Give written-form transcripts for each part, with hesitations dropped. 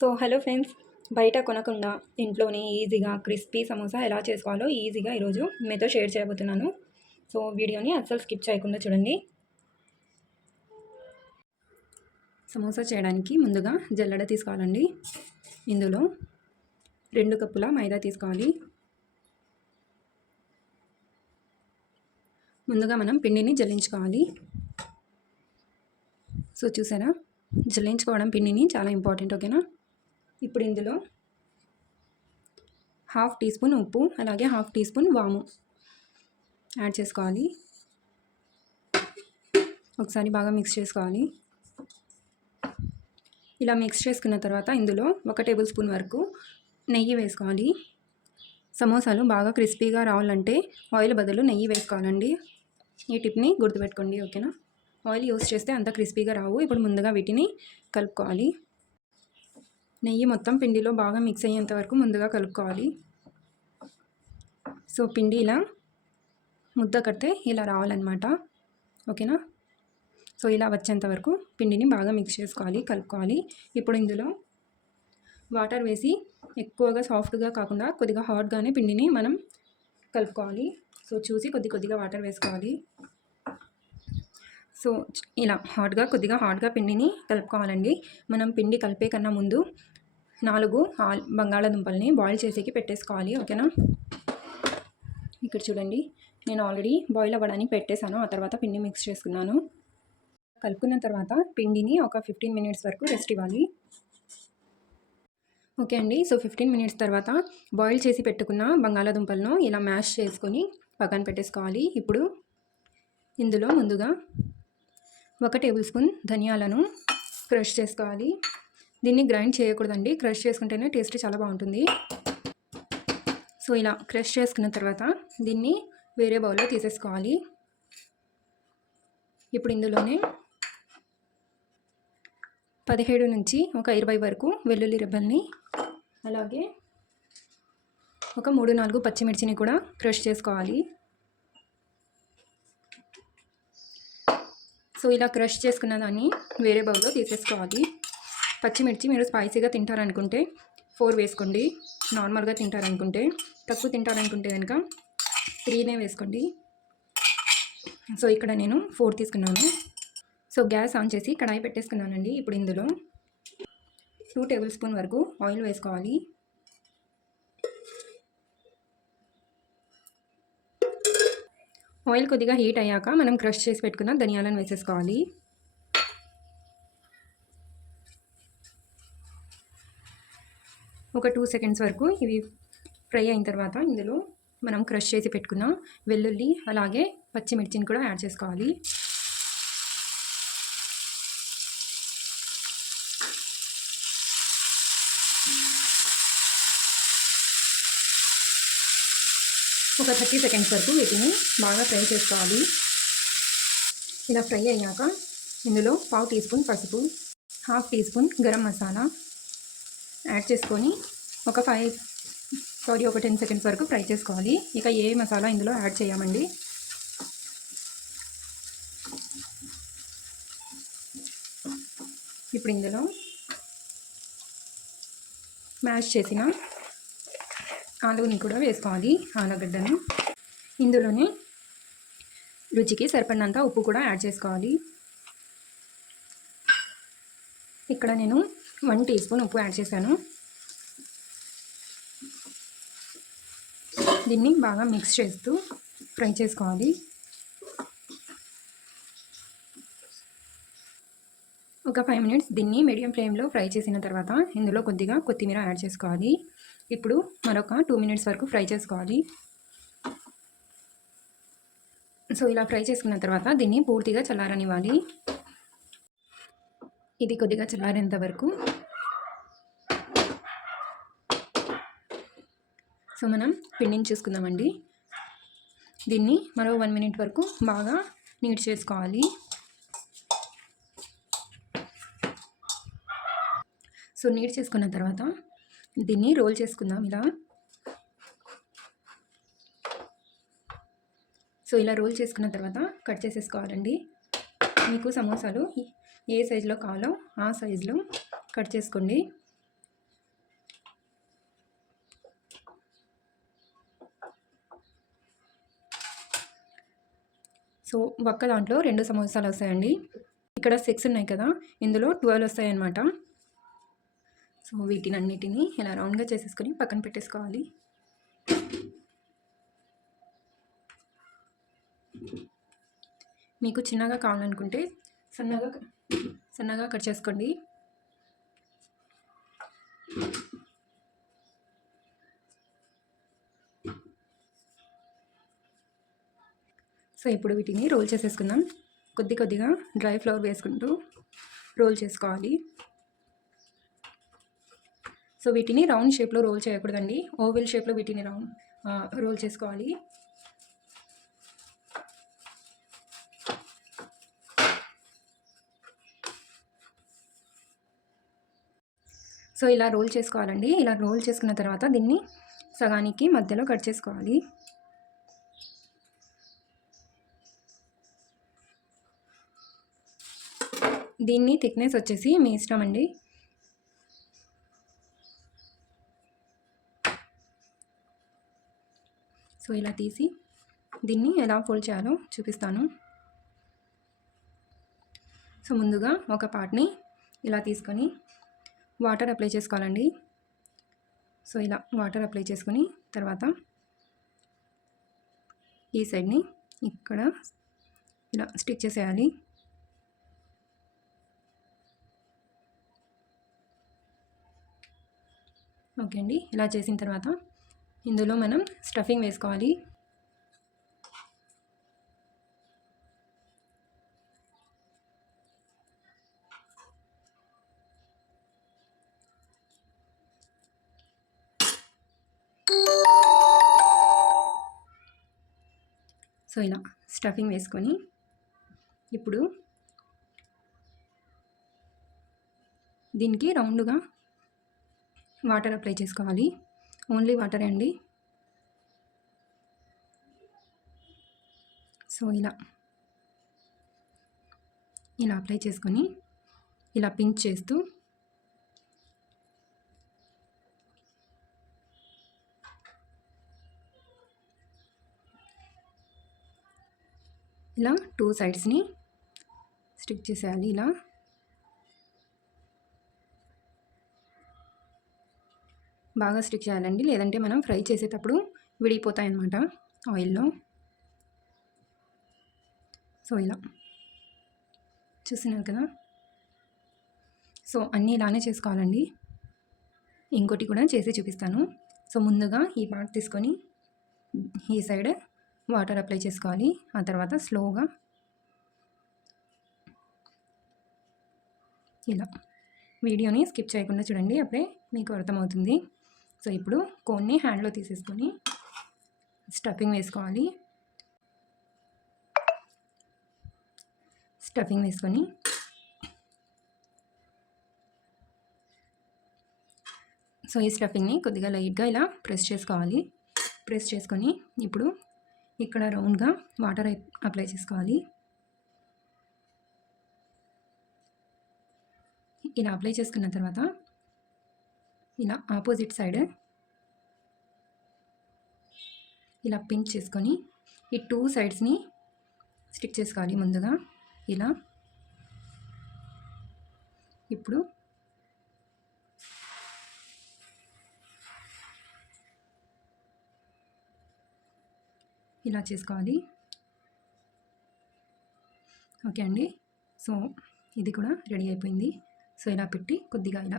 So hello friends, బయట కొనకుండా ఇంట్లోనే ఈజీగా క్రిస్పీ సమోసా ఎలా చేసుకోవాలో ఈజీగా ఈరోజు మీతో షేర్ చేయబోతున్నాను. సో వీడియోని అస్సలు స్కిప్ చేయకుండా చూడండి. సమోసా చేయడానికి ముందుగా జల్లెడ తీసుకోవాలండి. ఇందులో 2 కప్పుల మైదా తీసుకోవాలి. ముందుగా మనం పిండిని జల్లించుకోవాలి. సో చూసారా, జల్లించుకోవడం పిండిని చాలా ఇంపార్టెంట్. ఓకేనా. ఇప్పుడు ఇందులో 1/2 టీ స్పూన్ ఉప్పు, అలాగే 1/2 టీ స్పూన్ వాము యాడ్ చేసుకోవాలి. ఒకసారి బాగా మిక్స్ చేసుకోవాలి. ఇలా మిక్స్ చేసుకున్న తర్వాత ఇందులో 1 టేబుల్ స్పూన్ వరకు నెయ్యి వేసుకోవాలి. సమోసాలు బాగా క్రిస్పీగా రావాలంటే ఆయిల్ బదులు నెయ్యి వేసుకోవాలండి. ఈ టిప్ని గుర్తుపెట్టుకోండి. ఓకేనా. ఆయిల్ యూస్ చేస్తే అంత క్రిస్పీగా రావు. ఇప్పుడు ముందుగా వీటిని కలుపుకోవాలి. నెయ్యి మొత్తం పిండిలో బాగా మిక్స్ అయ్యేంత వరకు ముందుగా కలుపుకోవాలి. సో పిండి ఇలా ముద్ద కడితే ఇలా రావాలన్నమాట. ఓకేనా. సో ఇలా వచ్చేంత వరకు పిండిని బాగా మిక్స్ చేసుకోవాలి, కలుపుకోవాలి. ఇప్పుడు ఇందులో వాటర్ వేసి ఎక్కువగా సాఫ్ట్గా కాకుండా కొద్దిగా హాట్గానే పిండిని మనం కలుపుకోవాలి. సో చూసి కొద్దిగా వాటర్ వేసుకోవాలి. సో ఇలా కొద్దిగా హాట్గా పిండిని కలుపుకోవాలండి. మనం పిండి కలిపే కన్నా ముందు 4 బంగాళాదుంపల్ని బాయిల్ చేసేకి పెట్టేసుకోవాలి. ఓకేనా. ఇక్కడ చూడండి, నేను ఆల్రెడీ బాయిల్ అవ్వడానికి పెట్టేశాను. ఆ తర్వాత పిండి మిక్స్ చేసుకున్నాను. కలుపుకున్న తర్వాత పిండిని ఒక 15 మినిట్స్ వరకు రెస్ట్ ఇవ్వాలి. ఓకే అండి. సో 15 మినిట్స్ తర్వాత బాయిల్ చేసి పెట్టుకున్న బంగాళాదుంపలను ఇలా మ్యాష్ చేసుకొని పక్కన పెట్టేసుకోవాలి. ఇప్పుడు ఇందులో ముందుగా 1 టేబుల్ స్పూన్ ధనియాలను క్రష్ చేసుకోవాలి. దీన్ని గ్రైండ్ చేయకూడదండి, క్రష్ చేసుకుంటేనే టేస్ట్ చాలా బాగుంటుంది. సో ఇలా క్రష్ చేసుకున్న తర్వాత దీన్ని వేరే బౌల్లో తీసేసుకోవాలి. ఇప్పుడు ఇందులోనే 17 నుంచి ఒక 20 వరకు వెల్లుల్లి రెబ్బల్ని, అలాగే ఒక 3-4 పచ్చిమిర్చిని కూడా క్రష్ చేసుకోవాలి. సో ఇలా క్రష్ చేసుకున్న దాన్ని వేరే బౌల్లో తీసేసుకోవాలి. పచ్చిమిర్చి మీరు స్పైసీగా తింటారనుకుంటే 4 వేసుకోండి. నార్మల్గా తింటారనుకుంటే, తక్కువ తింటారనుకుంటే కనుక 3 వేసుకోండి. సో ఇక్కడ నేను 4 తీసుకున్నాను. సో గ్యాస్ ఆన్ చేసి కడాయి పెట్టేసుకున్నానండి. ఇప్పుడు ఇందులో 2 టేబుల్ స్పూన్ వరకు ఆయిల్ వేసుకోవాలి. ఆయిల్ కొద్దిగా హీట్ అయ్యాక మనం క్రష్ చేసి పెట్టుకున్న ధనియాలను వేసేసుకోవాలి. ఒక 2 సెకండ్స్ వరకు ఇవి ఫ్రై అయిన తర్వాత ఇందులో మనం క్రష్ చేసి పెట్టుకున్న వెల్లుల్లి అలాగే పచ్చిమిర్చిని కూడా యాడ్ చేసుకోవాలి. ఒక 30 సెకండ్స్ వరకు వీటిని బాగా ఫ్రై చేసుకోవాలి. ఇలా ఫ్రై అయ్యాక ఇందులో 1/2 టీ స్పూన్ పసుపు, 1/2 teaspoon garam masala add చేసుకొని ఒక 10 సెకండ్స్ వరకు ఫ్రై చేసుకోవాలి. ఇక ఏ మసాలా ఇందులో యాడ్ చేయమండి. ఇప్పుడు ఇందులో మ్యాష్ చేసిన ఆలుని కూడా వేసుకోవాలి, ఆలుగడ్డను. ఇందులోనే రుచికి సరిపడినంత ఉప్పు కూడా యాడ్ చేసుకోవాలి. ఇక్కడ నేను 1 టీ స్పూన్ ఉప్పు యాడ్ చేశాను. దీన్ని బాగా మిక్స్ చేస్తూ ఫ్రై చేసుకోవాలి. ఒక 5 మినిట్స్ దీన్ని మీడియం ఫ్లేమ్లో ఫ్రై చేసిన తర్వాత ఇందులో కొద్దిగా కొత్తిమీర యాడ్ చేసుకోవాలి. ఇప్పుడు మరొక 2 మినిట్స్ వరకు ఫ్రై చేసుకోవాలి. సో ఇలా ఫ్రై చేసుకున్న తర్వాత దీన్ని పూర్తిగా చల్లారనివ్వాలి. ఇది కొద్దిగా చల్లారేంత వరకు సో మనం పిండిని చూసుకుందామండి. దీన్ని మరో 1 మినిట్ వరకు బాగా నీట్ చేసుకోవాలి. సో నీట్ చేసుకున్న తర్వాత దీన్ని రోల్ చేసుకుందాం ఇలా. సో ఇలా రోల్ చేసుకున్న తర్వాత కట్ చేసేసుకోవాలండి. మీకు సమోసాలు ఏ సైజులో కావాలో ఆ సైజులో కట్ చేసుకోండి. సో ఒక్క దాంట్లో 2 సమోసాలు వస్తాయండి. ఇక్కడ 6 ఉన్నాయి కదా, ఇందులో 12 వస్తాయన్నమాట. సో వీటినన్నిటిని ఇలా రౌండ్గా చేసేసుకొని పక్కన పెట్టేసుకోవాలి. మీకు చిన్నగా కావాలనుకుంటే సన్నగా కట్ చేసుకోండి. సో ఇప్పుడు వీటిని రోల్ చేసేసుకుందాం. కొద్దిగా డ్రై ఫ్లవర్ వేసుకుంటూ రోల్ చేసుకోవాలి. సో వీటిని రౌండ్ షేప్లో రోల్ చేయకూడదండి, ఓవెల్ షేప్లో వీటిని రోల్ చేసుకోవాలి. సో ఇలా రోల్ చేసుకోవాలండి. ఇలా రోల్ చేసుకున్న తర్వాత దీన్ని సగానికి మధ్యలో కట్ చేసుకోవాలి. దీన్ని థిక్నెస్ వచ్చేసి మీ ఇష్టం అండి. సో ఇలా తీసి దీన్ని ఎలా ఫోల్డ్ చేయాలో చూపిస్తాను. సో ముందుగా ఒక పార్ట్ని ఇలా తీసుకొని వాటర్ అప్లై చేసుకోవాలండి. సో ఇలా వాటర్ అప్లై చేసుకొని తర్వాత ఈ సైడ్ని ఇక్కడ ఇలా స్టిక్ చేసేయాలి. ఓకే అండి, ఇలా చేసిన తర్వాత ఇందులో మనం స్టఫింగ్ వేసుకోవాలి. సో ఇలా స్టఫింగ్ వేసుకొని ఇప్పుడు దీనికి రౌండ్గా వాటర్ అప్లై చేసుకోవాలి. ఓన్లీ వాటర్ అండి. సో ఇలా అప్లై చేసుకొని ఇలా పించ్ చేస్తూ ఇలా 2 సైడ్స్ని స్టిక్ చేసేయాలి. ఇలా బాగా స్టిక్ చేయాలండి, లేదంటే మనం ఫ్రై చేసేటప్పుడు విడిపోతాయి అన్నమాట ఆయిల్లో. సో ఇలా చూస్తున్నారు కదా. సో అన్నీ ఇలానే చేసుకోవాలండి. ఇంకోటి కూడా చేసి చూపిస్తాను. సో ముందుగా ఈ పార్ట్ తీసుకొని ఈ సైడ్ వాటర్ అప్లై చేసుకోవాలి. ఆ తర్వాత స్లోగా ఇలా వీడియోని స్కిప్ చేయకుండా చూడండి, అప్పుడే మీకు అర్థమవుతుంది. సో ఇప్పుడు కోన్ని హ్యాండ్లో తీసేసుకొని స్టఫింగ్ వేసుకోవాలి. స్టఫింగ్ వేసుకొని సో ఈ స్టఫింగ్ని కొద్దిగా లైట్గా ఇలా ప్రెస్ చేసుకోవాలి. ప్రెస్ చేసుకొని ఇప్పుడు ఇక్కడ రౌండ్గా వాటర్ అప్లై చేసుకోవాలి. ఇలా అప్లై చేసుకున్న తర్వాత ఇలా ఆపోజిట్ సైడ్ ఇలా పించ్ చేసుకొని ఈ 2 సైడ్స్ని స్టిక్ చేసుకోవాలి ముందుగా ఇలా. ఇప్పుడు ఇలా చేసుకోవాలి. ఓకే అండి, సో ఇది కూడా రెడీ అయిపోయింది. సో ఇలా పెట్టి కొద్దిగా ఇలా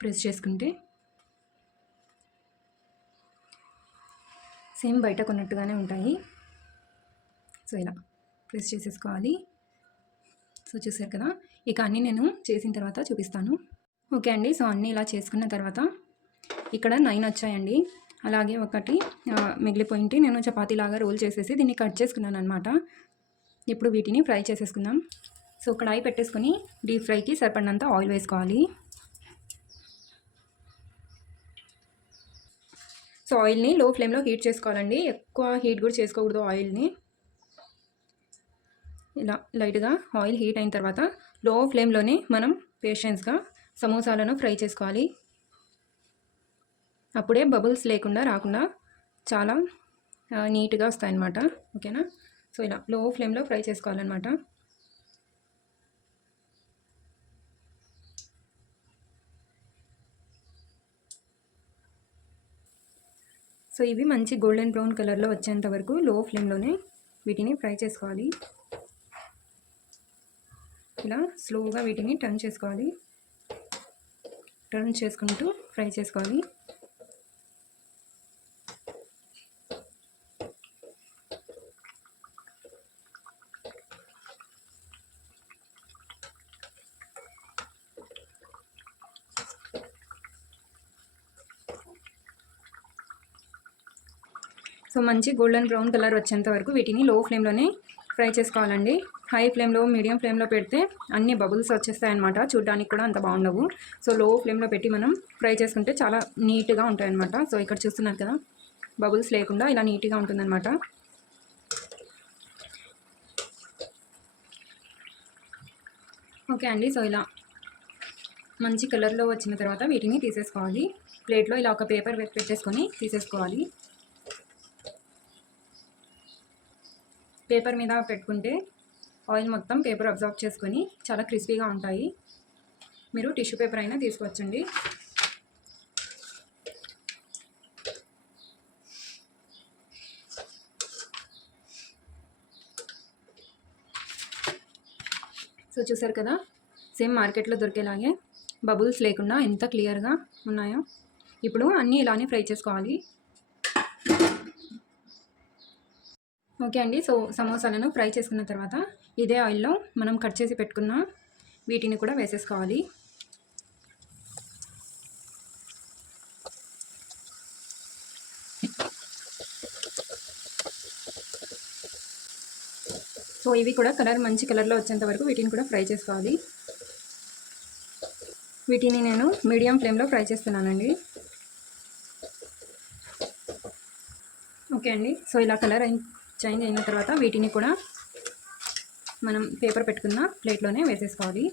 ప్రెస్ చేసుకుంటే సేమ్ బయట కొన్నట్టుగానే ఉంటాయి. సో ఇలా ప్రెస్ చేసేసుకోవాలి. సో చూసారు కదా, ఇక అన్నీ నేను చేసిన తర్వాత చూపిస్తాను. ఓకే అండి, సో అన్నీ ఇలా చేసుకున్న తర్వాత ఇక్కడ 9 వచ్చాయండి. అలాగే ఒకటి మిగిలిపోయింటి, నేను చపాతీలాగా రోల్ చేసేసి దీన్ని కట్ చేసుకున్నాను అనమాట. ఇప్పుడు వీటిని ఫ్రై చేసేసుకుందాం. సో కడాయి పెట్టేసుకొని డీప్ ఫ్రైకి సరిపడినంత ఆయిల్ వేసుకోవాలి. సో ఆయిల్ని లో ఫ్లేమ్లో హీట్ చేసుకోవాలండి, ఎక్కువ హీట్ కూడా చేసుకోకూడదు ఆయిల్ని. ఇలా లైట్గా ఆయిల్ హీట్ అయిన తర్వాత లో ఫ్లేమ్లోనే మనం పేషెన్స్గా సమోసాలను ఫ్రై చేసుకోవాలి. అప్పుడే బబుల్స్ లేకుండా రాకుండా చాలా నీట్గా వస్తాయన్నమాట. ఓకేనా. సో ఇలా లో ఫ్లేమ్లో ఫ్రై చేసుకోవాలన్నమాట. సో ఇవి మంచి గోల్డెన్ బ్రౌన్ కలర్లో వచ్చేంత వరకు లో ఫ్లేమ్లోనే వీటిని ఫ్రై చేసుకోవాలి. ఇలా స్లోగా వీటిని టర్న్ చేసుకోవాలి. టర్న్ చేసుకుంటూ ఫ్రై చేసుకోవాలి. సో మంచి గోల్డెన్ బ్రౌన్ కలర్ వచ్చేంత వరకు వీటిని లో ఫ్లేమ్లోనే ఫ్రై చేసుకోవాలండి. హై ఫ్లేమ్లో మీడియం ఫ్లేమ్లో పెడితే అన్ని బబుల్స్ వచ్చేస్తాయి అన్నమాట. చూడడానికి కూడా అంత బాగుండవు. సో లో ఫ్లేమ్లో పెట్టి మనం ఫ్రై చేసుకుంటే చాలా నీట్గా ఉంటాయి అన్నమాట. సో ఇక్కడ చూస్తున్నారు కదా, బబుల్స్ లేకుండా ఇలా నీట్గా ఉంటుందన్నమాట. ఓకే అండి, సో ఇలా మంచి కలర్లో వచ్చిన తర్వాత వీటిని తీసేసుకోవాలి. ప్లేట్లో ఇలా ఒక పేపర్ పెట్టేసుకొని తీసేసుకోవాలి. పేపర్ మీద పెట్టుకుంటే ఆయిల్ మొత్తం పేపర్ అబ్జర్వ్ చేసుకొని చాలా క్రిస్పీగా ఉంటాయి. మీరు టిష్యూ పేపర్ అయినా తీసుకోవచ్చండి. సో చూసారు కదా, సేమ్ మార్కెట్లో దొరికేలాగే బబుల్స్ లేకుండా ఎంత క్లియర్గా ఉన్నాయో. ఇప్పుడు అన్నీ ఇలానే ఫ్రై చేసుకోవాలి. ఓకే అండి, సో సమోసాలను ఫ్రై చేసుకున్న తర్వాత ఇదే ఆయిల్లో మనం కట్ చేసి పెట్టుకున్న వీటిని కూడా వేసేసుకోవాలి. సో ఇవి కూడా మంచి కలర్లో వచ్చేంత వరకు వీటిని కూడా ఫ్రై చేసుకోవాలి. వీటిని నేను మీడియం ఫ్లేమ్లో ఫ్రై చేస్తున్నానండి. ఓకే అండి, సో ఇలా కలర్ చేంజ్ అయిన తర్వాత వీటిని కూడా మనం పేపర్ పెట్టుకున్న ప్లేట్లోనే వేసేసుకోవాలి.